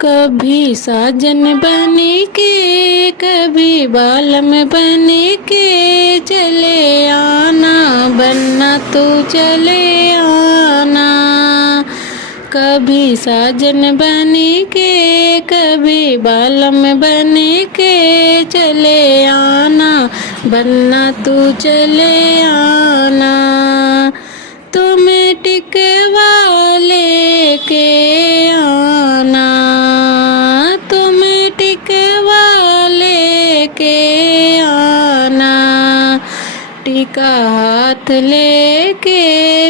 कभी साजन बनी के कभी बालम बनी के चले आना, बनना तू चले आना। कभी साजन बनी के कभी बालम बनी के चले आना, बनना तू चले आना। तुम्हें टिकवा लेके आना, तुम्हें टिकवा लेके आना। टीका हाथ लेके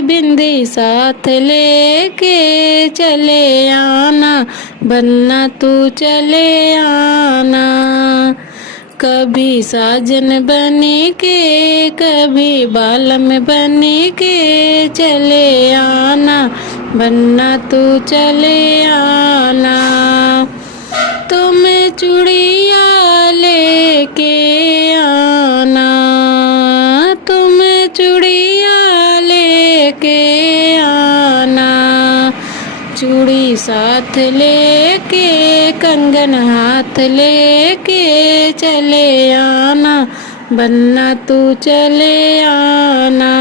बिंदी साथ लेके चले आना, बनना तू चले आना। कभी साजन बनी के कभी बालम बनी के चले आना, बनना तू चले आना। तुम्हें चूड़िया लेके आना, तुम्हें चूड़िया लेके आना। चूड़ी साथ लेके कंगन हाथ लेके चले आना, बनना तू चले आना।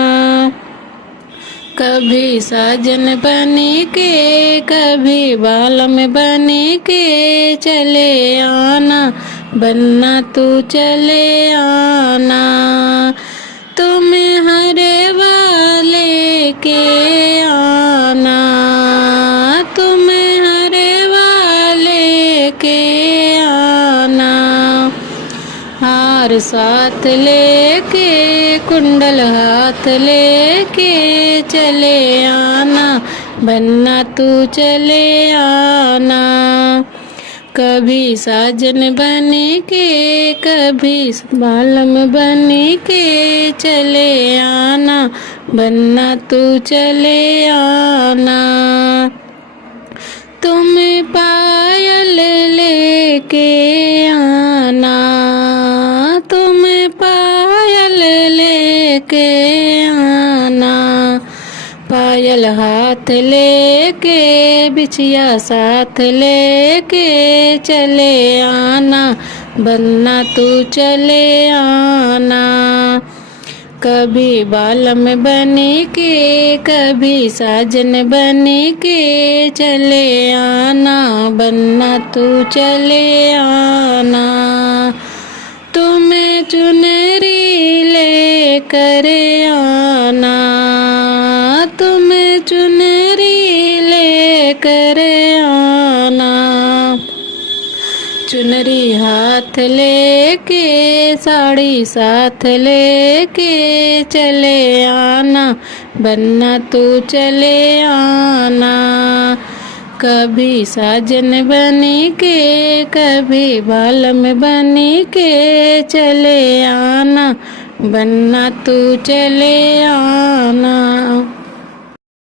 कभी साजन बनी के कभी बालम बनी के चले आना, बनना तू चले आना। तुम्हें हरे वाले के आना, तुम्हें हरे वाले के आना। हार साथ लेके कुंडल हाथ लेके चले आना, बनना तू चले आना। कभी साजन बनी के कभी बालम बनी के चले आना, बनना तू चले आना। तुम्हें पायल लेके आना, तुम्हें पायल लेके आना। पायल हाथ लेके बिछिया साथ लेके चले आना, बनना तू चले आना। कभी बालम बनी के कभी साजन बनी के चले आना, बनना तू चले आना। तुम्हें चुनरी ले कर आना, तुम्हें चुनरी ले कर आना। चुनरी हाथ लेके साड़ी साथ लेके चले आना, बनना तू चले आना। कभी साजन बनी के कभी बालम बनी के चले आना, बनना तू चले आना।